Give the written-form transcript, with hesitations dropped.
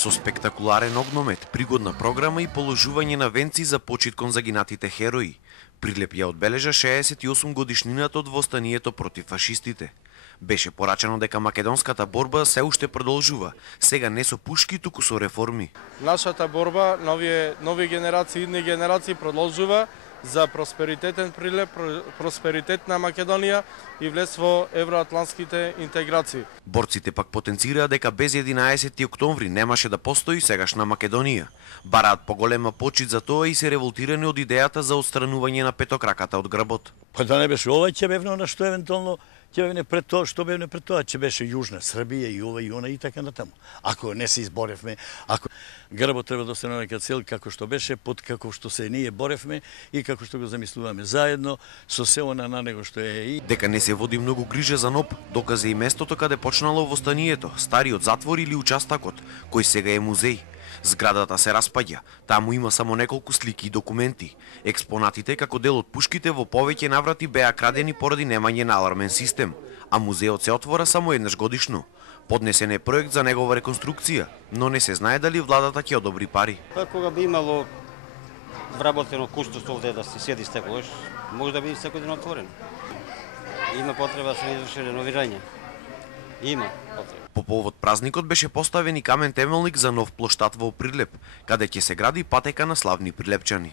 Со спектакуларен огномет, пригодна програма и положување на венци за почит кон загинатите херои, Прилеп ја одбележа 68 годишнината од востанието против фашистите. Беше порачано дека македонската борба се уште продолжува, сега не со пушки, туку со реформи. Нашата борба, нови генерации, идни генерации продолжува за просперитетен Прилеп, просперитет на Македонија и влез во евроатлантските интеграции. Борците пак потенцираа дека без 11 октомври немаше да постои сегашна Македонија. Бараат поголема почит за тоа и се револтирани од идејата за отстранување на петокраката од грбот. Па да не беше ова ќе бевно на што евентуално ќе бевне пред тоа, што бевне пред тоа, ќе беше Јужна Србија и ова и она и така натаму. Ако не се изборевме, ако грбот треба да остане нека цел како што беше, под како што се ние боревме и како што го замислуваме заедно со се она на него што е и дека не се води многу грижа за НОП, доказа и местото каде почнало востанието, стариот затвор или участакот, кој сега е музеј. Зградата се распаѓа, таму има само неколку слики и документи. Експонатите како дел од пушките во повеќе наврати беа крадени поради немање на алармен систем, а музеот се отвора само еднаш годишно. Поднесен е проект за негова реконструкција, но не се знае дали владата ќе одобри пари. Кога би имало вработено кустос овде да се седи секогаш, може да биде секој ден отворен. Има потреба да се изврши реновирање. Има потреба. По повод празникот беше поставен и камен темелник за нов плоштад во Прилеп, каде ќе се гради патека на славни прилепчани.